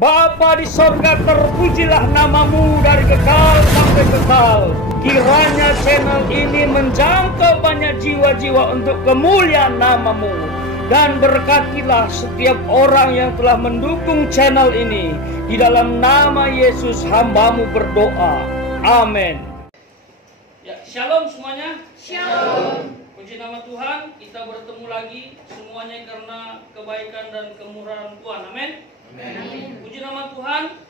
Bapa di sorga, terpujilah namamu dari kekal sampai kekal. Kiranya channel ini menjangkau banyak jiwa-jiwa untuk kemuliaan namamu. Dan berkatilah setiap orang yang telah mendukung channel ini. Di dalam nama Yesus hambamu berdoa. Amin. Ya, shalom semuanya. Shalom. Puji nama Tuhan, kita bertemu lagi semuanya karena kebaikan dan kemurahan Tuhan. Amin. Amin. Puji nama Tuhan.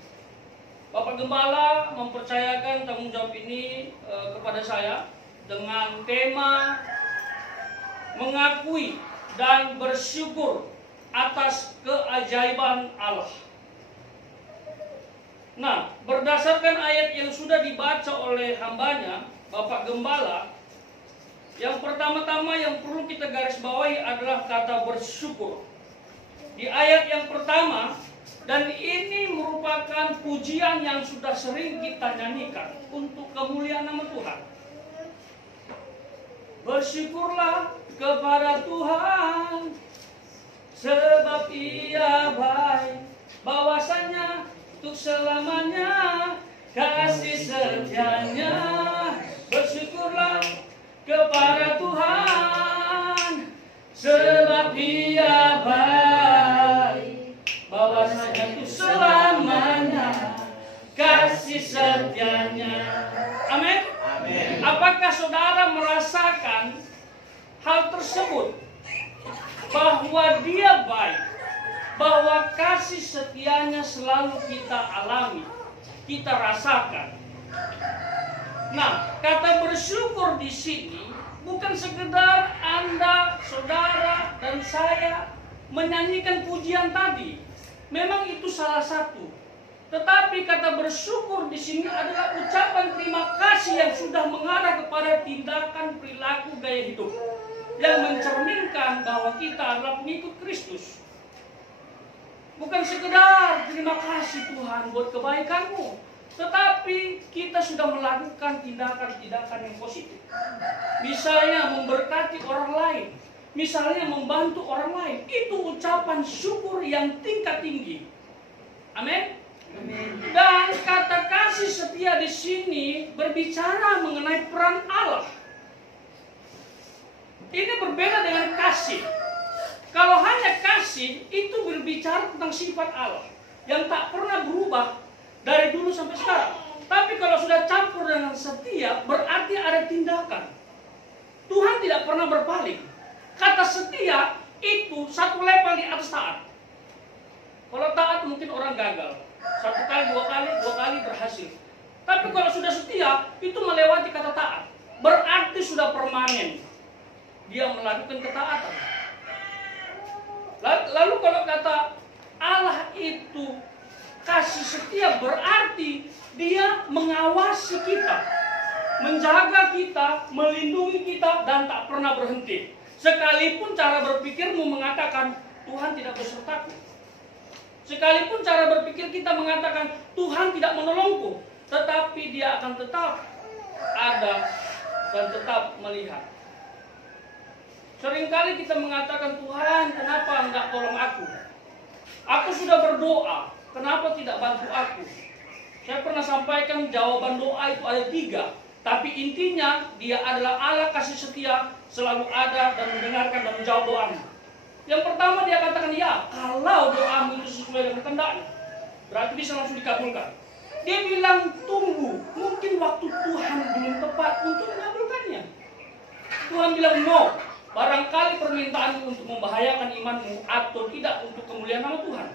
Bapak Gembala mempercayakan tanggung jawab ini kepada saya dengan tema mengakui dan bersyukur atas keajaiban Allah. Nah, berdasarkan ayat yang sudah dibaca oleh hambanya, Bapak Gembala, yang pertama-tama yang perlu kita garis bawahi adalah kata bersyukur. Di ayat yang pertama, dan ini merupakan pujian yang sudah sering kita nyanyikan untuk kemuliaan nama Tuhan. Bersyukurlah kepada Tuhan, sebab Ia baik, bahwasanya untuk selamanya kasih setianya. Bersyukurlah kepada Tuhan, sebab Ia baik, bahwasanya untuk selamanya kasih setianya. Amin. Amin. Apakah saudara merasakan hal tersebut? Bahwa Dia baik, bahwa kasih setianya selalu kita alami, kita rasakan. Nah, kata bersyukur di sini bukan sekedar Anda, saudara, dan saya menyanyikan pujian tadi. Memang itu salah satu. Tetapi kata bersyukur di sini adalah ucapan terima kasih yang sudah mengarah kepada tindakan, perilaku, gaya hidup yang mencerminkan bahwa kita adalah pengikut Kristus. Bukan sekedar terima kasih Tuhan buat kebaikanmu, tetapi kita sudah melakukan tindakan-tindakan yang positif. Misalnya memberkati orang lain, misalnya membantu orang lain. Itu ucapan syukur yang tingkat tinggi. Amin. Dan kata kasih setia di sini berbicara mengenai peran Allah. Ini berbeda dengan kasih. Kalau hanya kasih, itu berbicara tentang sifat Allah yang tak pernah berubah dari dulu sampai sekarang. Tapi kalau sudah campur dengan setia, berarti ada tindakan. Tuhan tidak pernah berpaling. Kata setia itu satu level di atas taat. Kalau taat mungkin orang gagal. Satu kali, dua kali berhasil. Tapi kalau sudah setia, itu melewati kata taat. Berarti sudah permanen. Dia melakukan ketaatan. Lalu kalau kata Allah itu kasih setia, berarti Dia mengawasi kita, menjaga kita, melindungi kita, dan tak pernah berhenti. Sekalipun cara berpikirmu mengatakan Tuhan tidak besertaku, sekalipun cara berpikir kita mengatakan Tuhan tidak menolongku, tetapi Dia akan tetap ada dan tetap melihat. Seringkali kita mengatakan, Tuhan kenapa enggak tolong aku? Aku sudah berdoa, kenapa tidak bantu aku? Saya pernah sampaikan jawaban doa itu ada 3. Tapi intinya Dia adalah Allah kasih setia, selalu ada dan mendengarkan dan menjawab doamu. Yang pertama Dia katakan ya, kalau doamu itu sesuai dengan kehendaknya, berarti bisa langsung dikabulkan. Dia bilang tunggu, mungkin waktu Tuhan belum tepat untuk mengabulkannya. Tuhan bilang no, barangkali permintaanmu untuk membahayakan imanmu atau tidak untuk kemuliaan nama Tuhan.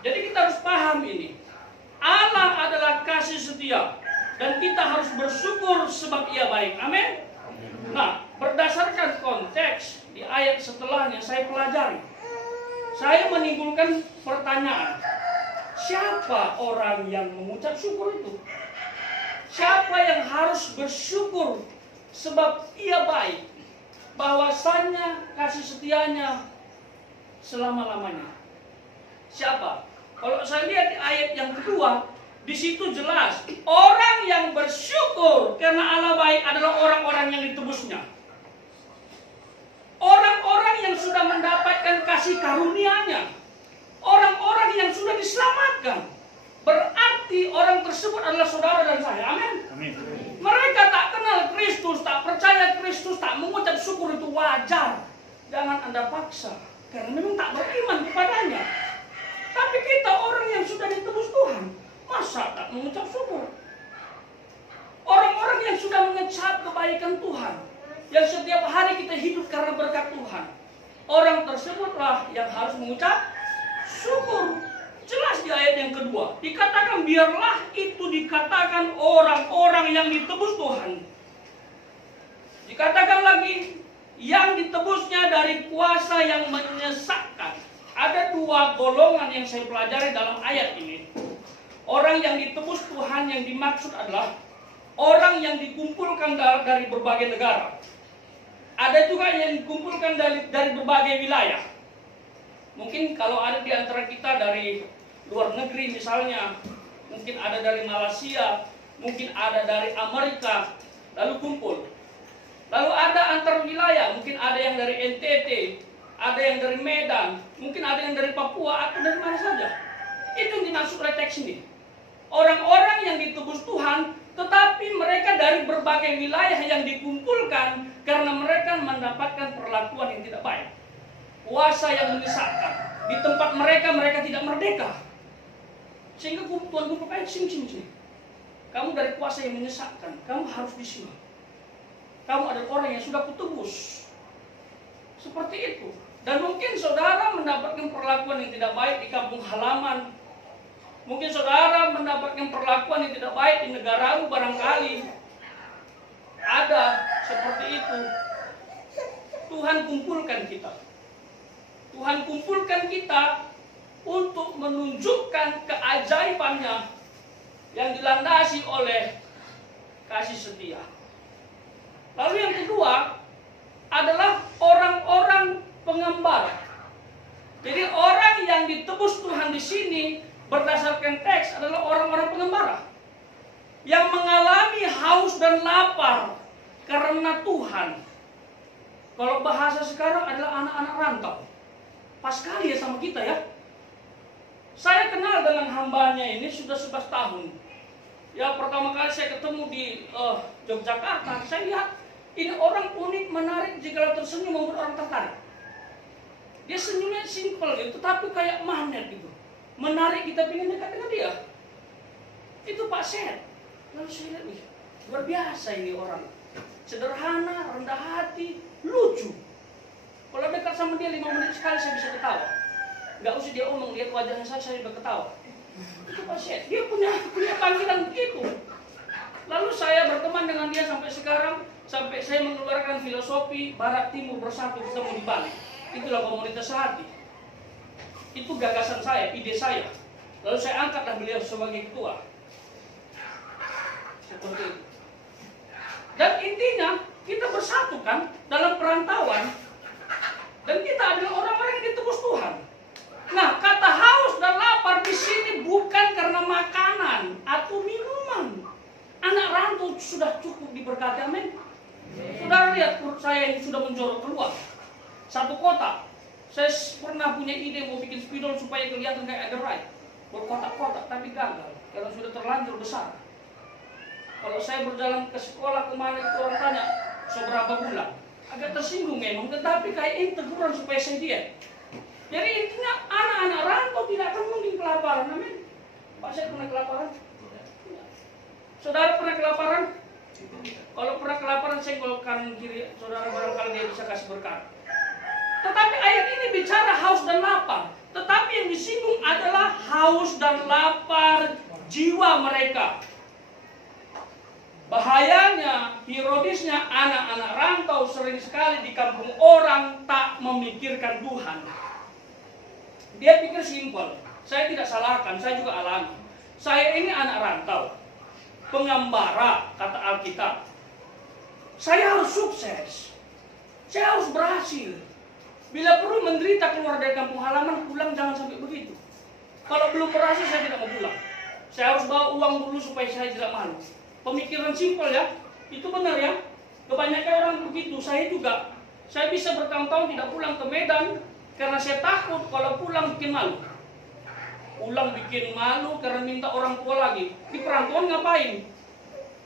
Jadi kita harus paham ini. Allah adalah kasih setia dan kita harus bersyukur sebab Ia baik. Amin. Nah, berdasarkan konteks di ayat setelahnya saya pelajari. Saya menimbulkan pertanyaan. Siapa orang yang mengucap syukur itu? Siapa yang harus bersyukur sebab Ia baik? Bahwasannya kasih setianya selama-lamanya. Siapa? Kalau saya lihat di ayat yang kedua, di situ jelas orang yang bersyukur karena Allah baik adalah orang-orang yang ditebusnya. Orang-orang yang sudah mendapatkan kasih karunia-Nya. Orang-orang yang sudah diselamatkan wajar. Jangan Anda paksa. Karena memang tak beriman kepadanya. Tapi kita orang yang sudah ditebus Tuhan, masa tak mengucap syukur? Orang-orang yang sudah mengecap kebaikan Tuhan, yang setiap hari kita hidup karena berkat Tuhan, orang tersebutlah yang harus mengucap syukur. Jelas di ayat yang kedua, dikatakan biarlah itu dikatakan orang-orang yang ditebus Tuhan. Dikatakan lagi, yang ditebusnya dari kuasa yang menyesatkan. Ada dua golongan yang saya pelajari dalam ayat ini. Orang yang ditebus Tuhan yang dimaksud adalah orang yang dikumpulkan dari berbagai negara. Ada juga yang dikumpulkan dari berbagai wilayah. Mungkin kalau ada di antara kita dari luar negeri misalnya, mungkin ada dari Malaysia, mungkin ada dari Amerika, lalu kumpul. Lalu ada antar wilayah, mungkin ada yang dari NTT, ada yang dari Medan, mungkin ada yang dari Papua, atau dari mana saja. Itu yang dimaksud oleh teks ini. Orang-orang yang ditebus Tuhan, tetapi mereka dari berbagai wilayah yang dikumpulkan karena mereka mendapatkan perlakuan yang tidak baik. Kuasa yang menyesatkan. Di tempat mereka tidak merdeka. Sehingga Tuhan kumpul kayak sini. Kamu dari kuasa yang menyesatkan, kamu harus di sini. Kamu adalah orang yang sudah kutebus. Seperti itu. Dan mungkin saudara mendapatkan perlakuan yang tidak baik di kampung halaman. Mungkin saudara mendapatkan perlakuan yang tidak baik di negaramu barangkali. Ada seperti itu. Tuhan kumpulkan kita. Tuhan kumpulkan kita untuk menunjukkan keajaibannya yang dilandasi oleh kasih setia. Lalu yang kedua adalah orang-orang pengembara. Jadi orang yang ditebus Tuhan di sini berdasarkan teks adalah orang-orang pengembara yang mengalami haus dan lapar karena Tuhan. Kalau bahasa sekarang adalah anak-anak rantau. Pas sekali ya sama kita ya. Saya kenal dengan hambanya ini sudah 11 tahun. Ya pertama kali saya ketemu di Yogyakarta, saya lihat ini orang unik, menarik, jika tersenyum membuat orang tertarik. Dia senyumnya simpel gitu, tapi kayak magnet gitu. Menarik, kita ingin dekat dengan dia. Itu Pak Set. Lalu saya lihat, luar biasa ini orang. Sederhana, rendah hati, lucu. Kalau dekat sama dia 5 menit sekali saya bisa ketawa. Gak usah dia omong, lihat wajahnya saya udah ketawa. Itu Pak Set, dia punya panggilan begitu. Lalu saya berteman dengan dia sampai sekarang, sampai saya mengeluarkan filosofi Barat Timur bersatu ketemu di Bali. Itulah komunitas hati. Itu gagasan saya, ide saya. Lalu saya angkatlah beliau sebagai ketua. Seperti itu. Dan intinya kita bersatu kan dalam perantauan. Dan kita adalah orang-orang yang ditebus Tuhan. Nah, kata haus dan lapar di sini bukan karena makanan atau minuman. Anak rantau sudah cukup diberkati, amin. Saudara lihat perut saya yang sudah menjorok keluar. Satu kota. Saya pernah punya ide mau bikin spidol supaya kelihatan kayak ada right. Berkotak-kotak tapi gagal. Karena sudah terlanjur besar. Kalau saya berjalan ke sekolah kemarin, orang tanya seberapa bulan. Agak tersinggung memang, tetapi kayak ini teguran supaya saya diet. Jadi intinya anak-anak rantau tidak akan mungkin kelaparan, amin. Pak, saya pernah kelaparan? Saudara pernah kelaparan? Kalau pernah kelaparan, saya kalau kanan kiri saudara barangkali dia bisa kasih berkat. Tetapi ayat ini bicara haus dan lapar. Tetapi yang disinggung adalah haus dan lapar jiwa mereka. Bahayanya, ironisnya, anak-anak rantau sering sekali di kampung orang tak memikirkan Tuhan. Dia pikir simpel. Saya tidak salahkan, saya juga alami. Saya ini anak rantau, pengembara, kata Alkitab. Saya harus sukses. Saya harus berhasil. Bila perlu menderita keluar dari kampung halaman, pulang jangan sampai begitu. Kalau belum berhasil, saya tidak mau pulang. Saya harus bawa uang dulu supaya saya tidak malu. Pemikiran simpel ya, itu benar ya. Kebanyakan orang begitu, saya juga. Saya bisa bertahun-tahun tidak pulang ke Medan karena saya takut kalau pulang bikin malu. Pulang bikin malu karena minta orang tua lagi. Di perantauan ngapain?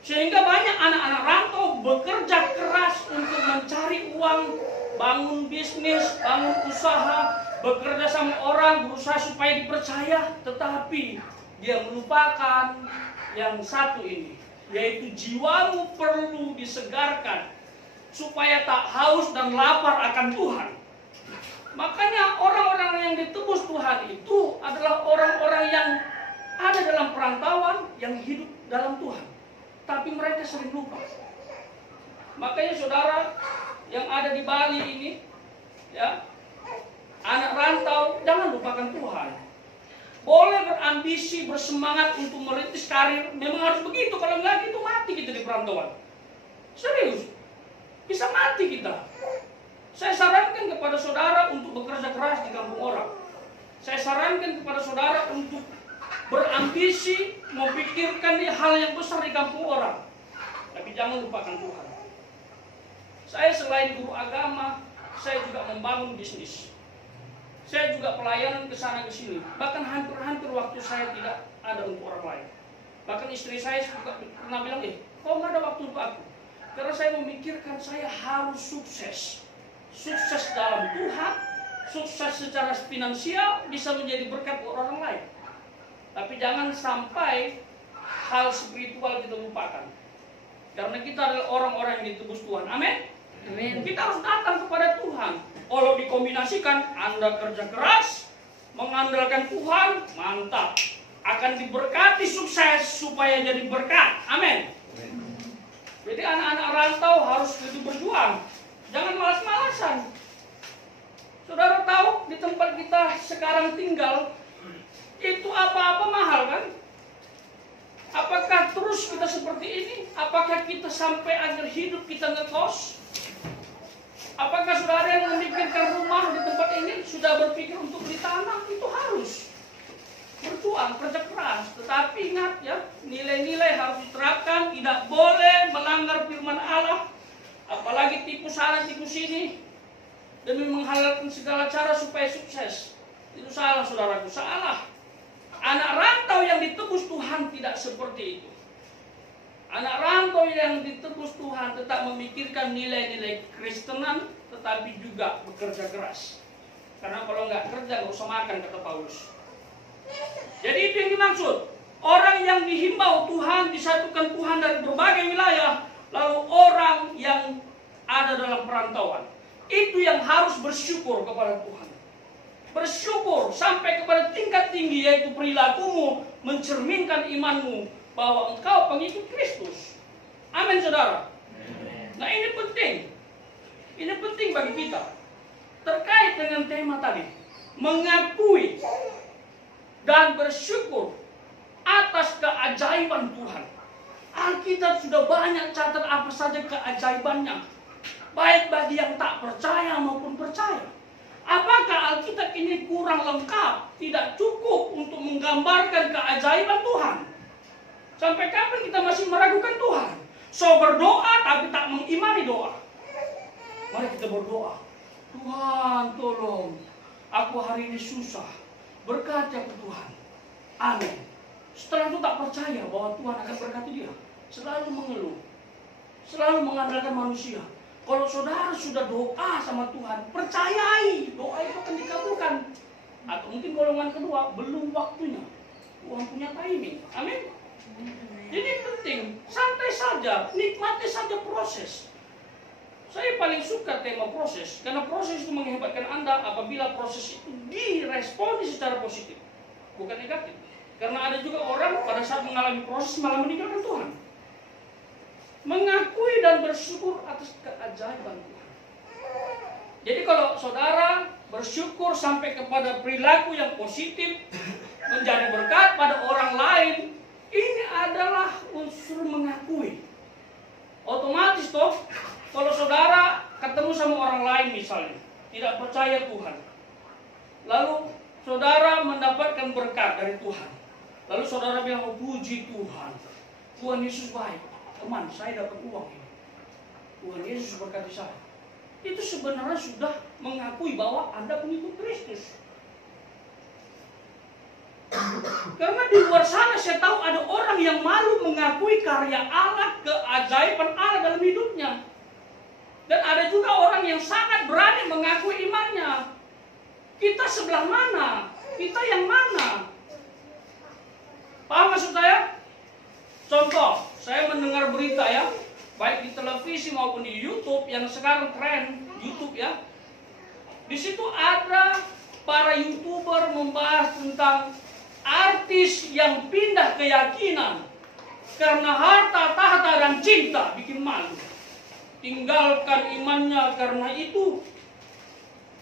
Sehingga banyak anak-anak rantau bekerja keras untuk mencari uang bangun bisnis, bangun usaha, bekerja sama orang, berusaha supaya dipercaya, tetapi dia melupakan yang satu ini, yaitu jiwamu perlu disegarkan supaya tak haus dan lapar akan Tuhan. Makanya orang-orang yang ditebus Tuhan itu adalah orang-orang yang ada dalam perantauan, yang hidup dalam Tuhan, tapi mereka sering lupa. Makanya saudara yang ada di Bali ini, ya, anak rantau, jangan lupakan Tuhan. Boleh berambisi, bersemangat untuk merintis karir, memang harus begitu. Kalau enggak, itu mati kita di perantauan. Serius, bisa mati kita. Saya sarankan kepada saudara untuk bekerja keras di kampung orang. Saya sarankan kepada saudara untuk berambisi, memikirkan hal yang besar di kampung orang. Tapi jangan lupakan Tuhan. Saya selain guru agama, saya juga membangun bisnis. Saya juga pelayanan ke sana ke sini. Bahkan hampir-hampir waktu saya tidak ada untuk orang lain. Bahkan istri saya juga pernah bilang, kok nggak ada waktu untuk aku? Karena saya memikirkan saya harus sukses. Sukses dalam Tuhan, sukses secara finansial, bisa menjadi berkat buat orang lain. Tapi jangan sampai hal spiritual kita lupakan. Karena kita adalah orang-orang yang ditebus Tuhan. Amin. Amin. Kita harus datang kepada Tuhan. Kalau dikombinasikan, Anda kerja keras, mengandalkan Tuhan, mantap. Akan diberkati sukses supaya jadi berkat. Amin. Jadi anak-anak rantau harus lebih berjuang. Jangan malas-malasan. Saudara tahu di tempat kita sekarang tinggal, itu apa-apa mahal kan? Apakah terus kita seperti ini? Apakah kita sampai akhir hidup kita ngekos? Apakah saudara yang memikirkan rumah di tempat ini sudah berpikir untuk beli tanah? Itu harus berjuang, kerja keras. Tetapi ingat ya, nilai-nilai harus diterapkan. Tidak boleh melanggar firman Allah. Apalagi tipu sana, tipu sini, demi menghalalkan segala cara supaya sukses. Itu salah saudaraku, salah. Anak rantau yang ditebus Tuhan tidak seperti itu. Anak rantau yang ditebus Tuhan tetap memikirkan nilai-nilai Kristenan, tetapi juga bekerja keras. Karena kalau nggak kerja nggak usah makan, kata Paulus. Jadi itu yang dimaksud. Orang yang dihimbau Tuhan, disatukan Tuhan dari berbagai wilayah, lalu orang yang ada dalam perantauan, itu yang harus bersyukur kepada Tuhan. Bersyukur sampai kepada tingkat tinggi, yaitu perilakumu mencerminkan imanmu bahwa engkau pengikut Kristus. Amin saudara. Nah ini penting. Ini penting bagi kita. Terkait dengan tema tadi, mengakui dan bersyukur atas keajaiban Tuhan. Alkitab sudah banyak catat apa saja keajaibannya, baik bagi yang tak percaya maupun percaya. Apakah Alkitab ini kurang lengkap, tidak cukup untuk menggambarkan keajaiban Tuhan? Sampai kapan kita masih meragukan Tuhan? So berdoa tapi tak mengimani doa. Mari kita berdoa. Tuhan tolong, aku hari ini susah. Berkata ke Tuhan. Amin. Setelah itu tak percaya bahwa Tuhan akan berkati dia. Selalu mengeluh. Selalu mengandalkan manusia. Kalau saudara sudah doa sama Tuhan, percayai doa itu akan dikabulkan. Atau mungkin golongan kedua, belum waktunya. Tuhan punya timing. Amin. Jadi penting, santai saja, nikmati saja proses. Saya paling suka tema proses, karena proses itu menghebatkan Anda apabila proses itu diresponi secara positif, bukan negatif. Karena ada juga orang pada saat mengalami proses malah meninggalkan Tuhan. Mengakui dan bersyukur atas keajaiban Tuhan. Jadi kalau saudara bersyukur sampai kepada perilaku yang positif, menjadi berkat pada orang lain, ini adalah unsur mengakui. Otomatis toh, kalau saudara ketemu sama orang lain misalnya, tidak percaya Tuhan, lalu saudara mendapatkan berkat dari Tuhan, lalu saudara bilang, oh, puji Tuhan, Tuhan Yesus baik, teman saya dapat uang ini, Tuhan Yesus berkati saya. Itu sebenarnya sudah mengakui bahwa Anda pengikut Kristus. Karena di luar sana saya tahu ada orang yang malu mengakui karya Allah, keajaiban Allah dalam hidupnya. Dan ada juga orang yang sangat berani mengakui imannya. Kita sebelah mana? Kita yang mana? Paham maksud saya? Contoh, saya mendengar berita ya, baik di televisi maupun di YouTube yang sekarang tren YouTube ya. Di situ ada para YouTuber membahas tentang artis yang pindah keyakinan karena harta, tahta, dan cinta, bikin malu. Tinggalkan imannya karena itu,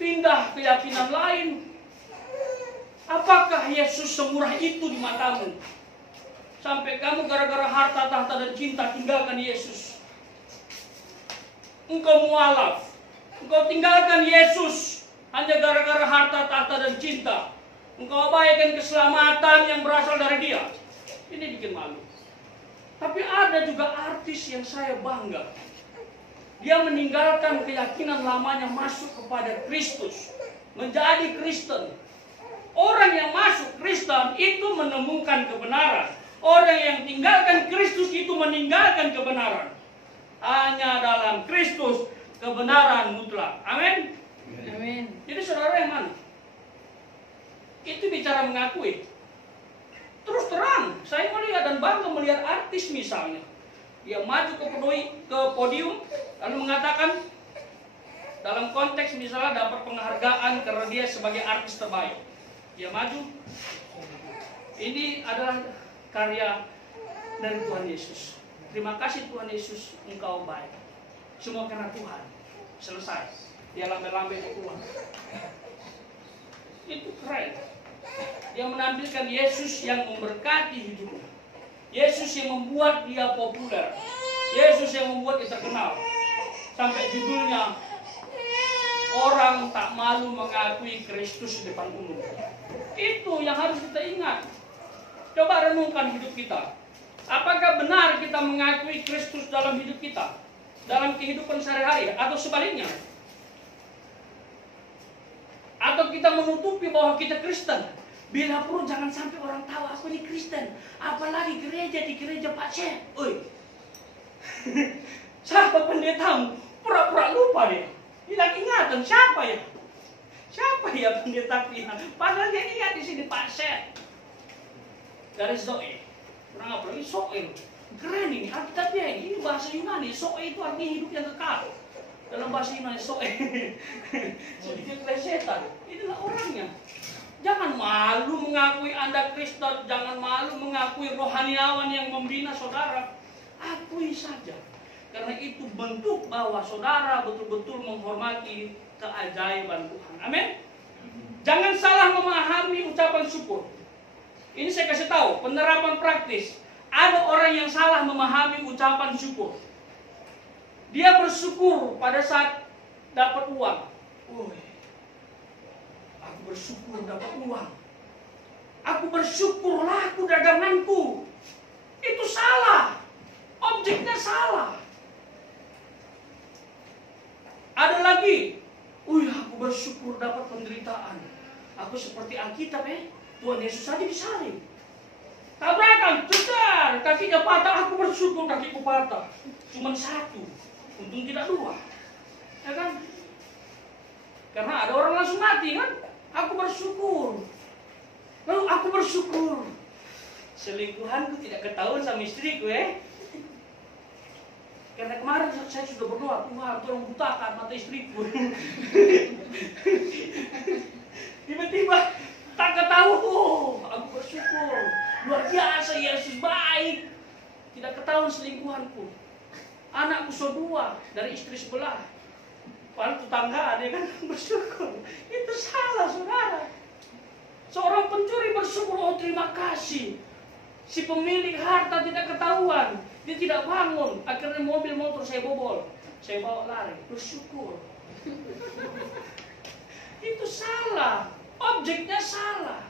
pindah keyakinan lain. Apakah Yesus semurah itu di matamu? Sampai kamu gara-gara harta, tahta, dan cinta tinggalkan Yesus. Engkau mualaf. Engkau tinggalkan Yesus hanya gara-gara harta, tahta, dan cinta. Engkau abaikan keselamatan yang berasal dari Dia. Ini bikin malu. Tapi ada juga artis yang saya bangga. Dia meninggalkan keyakinan lamanya, masuk kepada Kristus, menjadi Kristen. Orang yang masuk Kristen itu menemukan kebenaran. Orang yang tinggalkan Kristus itu meninggalkan kebenaran. Hanya dalam Kristus kebenaran mutlak. Amin. Amin. Jadi saudara yang mana? Itu bicara mengakui. Terus terang, saya melihat dan bangga melihat artis misalnya. Dia maju ke podium lalu mengatakan dalam konteks misalnya dapat penghargaan karena dia sebagai artis terbaik. Dia maju. Ini adalah karya dari Tuhan Yesus. Terima kasih Tuhan Yesus, Engkau baik. Semua karena Tuhan. Selesai. Dia lambe-lambe keluar. Itu keren. Dia menampilkan Yesus yang memberkati hidupnya. Yesus yang membuat dia populer. Yesus yang membuat dia terkenal. Sampai judulnya, orang tak malu mengakui Kristus di depan umum. Itu yang harus kita ingat. Coba renungkan hidup kita. Apakah benar kita mengakui Kristus dalam hidup kita? Dalam kehidupan sehari-hari? Atau sebaliknya? Atau kita menutupi bahwa kita Kristen? Bila perlu jangan sampai orang tahu aku ini Kristen. Apalagi gereja di gereja Pak Syekh. Oi. Siapa pendetamu? Pura-pura lupa dia. Hilang ingatan. Siapa ya? Siapa ya pendeta pihak? Padahal dia ingat di sini Pak Syekh. Dari Zoe. Kurang apa lagi Zoe. Keren ini. Alkitabnya ini bahasa Yunani. Zoe itu artinya hidup yang kekal. Dalam bahasa Yunani Zoe. Sedikit plesetan. Inilah orangnya. Jangan malu mengakui Anda Kristen, jangan malu mengakui rohaniawan yang membina saudara. Akui saja. Karena itu bentuk bahwa saudara betul-betul menghormati keajaiban Tuhan. Amin. Jangan salah memahami ucapan syukur. Ini saya kasih tahu, penerapan praktis. Ada orang yang salah memahami ucapan syukur. Dia bersyukur pada saat dapat uang. Aku bersyukur dapat uang. Aku bersyukur laku daganganku. Itu salah. Objeknya salah. Ada lagi. Aku bersyukur dapat penderitaan. Aku seperti Alkitab Tuhan Yesus saja disalib. Tabrakan, cedar, kakinya patah. Aku bersyukur kakiku patah. Cuma satu. Untung tidak dua. Ya kan? Karena ada orang langsung mati kan? Aku bersyukur. Lalu aku bersyukur. Selingkuhanku tidak ketahuan sama istriku Karena kemarin saya sudah berdoa, Tuhan tolong butakan mata istriku. Tiba-tiba tak ketahuan. Aku bersyukur. Luar biasa Yesus baik. Tidak ketahuan selingkuhanku. Anakku so-2 dari istri sebelah. Padahal tetangga dia kan bersyukur. Itu salah saudara. Seorang pencuri bersyukur, terima kasih. Si pemilik harta tidak ketahuan. Dia tidak bangun. Akhirnya mobil motor saya bobol. Saya bawa lari. Bersyukur. Itu salah. Objeknya salah.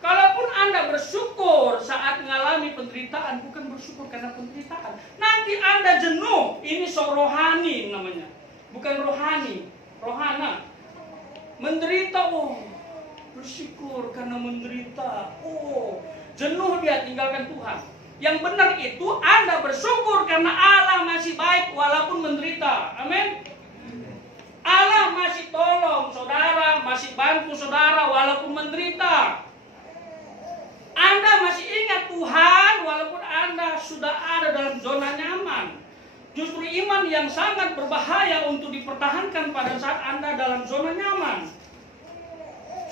Kalaupun Anda bersyukur saat mengalami penderitaan, bukan bersyukur karena penderitaan. Nanti Anda jenuh. Ini sok rohani namanya. Bukan rohani, rohana. Menderita, bersyukur karena menderita. Jenuh dia tinggalkan Tuhan. Yang benar itu Anda bersyukur karena Allah masih baik walaupun menderita. Amin. Allah masih tolong saudara, masih bantu saudara walaupun menderita. Anda masih ingat Tuhan walaupun Anda sudah ada dalam zona nyaman. Justru iman yang sangat berbahaya untuk dipertahankan pada saat Anda dalam zona nyaman.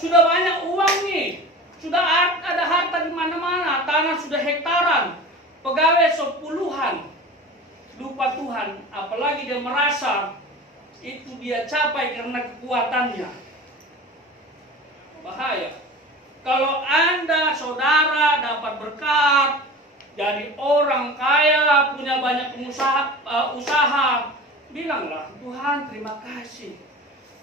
Sudah banyak uang nih, sudah ada harta di mana-mana, tanah sudah hektaran, pegawai sepuluhan. Lupa Tuhan, apalagi dia merasa itu dia capai karena kekuatannya. Bahaya. Kalau Anda, saudara, dapat berkat, jadi orang kaya, punya banyak usaha, bilanglah, Tuhan terima kasih,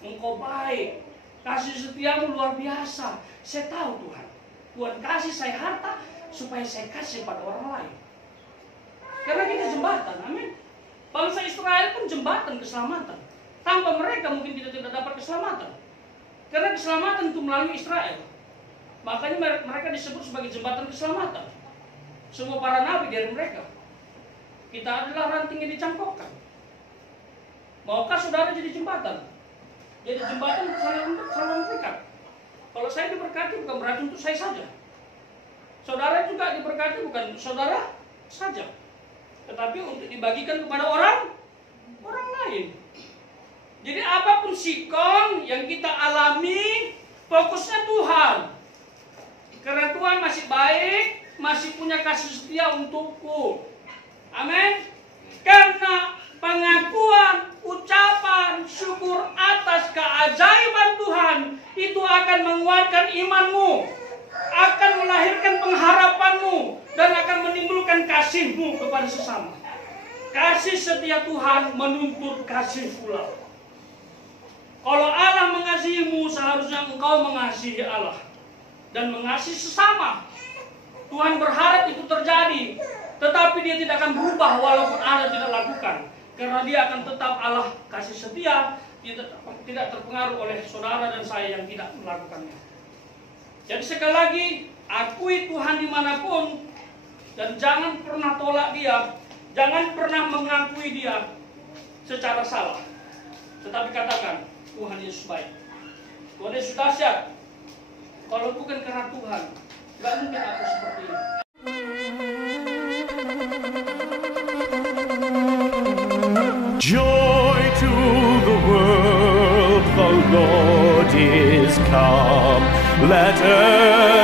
Engkau baik, kasih setiamu luar biasa. Saya tahu Tuhan, Tuhan kasih saya harta supaya saya kasih pada orang lain. Karena kita jembatan, amin. Bangsa Israel pun jembatan keselamatan. Tanpa mereka mungkin kita tidak dapat keselamatan. Karena keselamatan itu melalui Israel. Makanya mereka disebut sebagai jembatan keselamatan. Semua para nabi dari mereka. Kita adalah ranting yang dicangkokkan. Maukah saudara jadi jembatan? Jadi jembatan saling terikat. Kalau saya diberkati bukan berarti untuk saya saja. Saudara juga diberkati bukan untuk saudara saja. Tetapi untuk dibagikan kepada orang lain. Jadi apapun sikon yang kita alami, fokusnya Tuhan. Karena Tuhan masih baik, masih punya kasih setia untukku. Amin. Karena pengakuan, ucapan, syukur atas keajaiban Tuhan, itu akan menguatkan imanmu, akan melahirkan pengharapanmu, dan akan menimbulkan kasihmu kepada sesama. Kasih setia Tuhan menuntut kasih pula. Kalau Allah mengasihimu, seharusnya engkau mengasihi Allah dan mengasihi sesama. Tuhan berharap itu terjadi, tetapi dia tidak akan berubah walaupun Anda tidak lakukan. Karena dia akan tetap Allah kasih setia, tidak terpengaruh oleh saudara dan saya yang tidak melakukannya. Jadi sekali lagi, akui Tuhan dimanapun, dan jangan pernah tolak dia, jangan pernah mengakui dia secara salah. Tetapi katakan, Tuhan Yesus baik. Tuhan Yesus dahsyat. Kalau bukan karena Tuhan, gak mungkin aku seperti ini. Joy to the world, the Lord is come. Let earth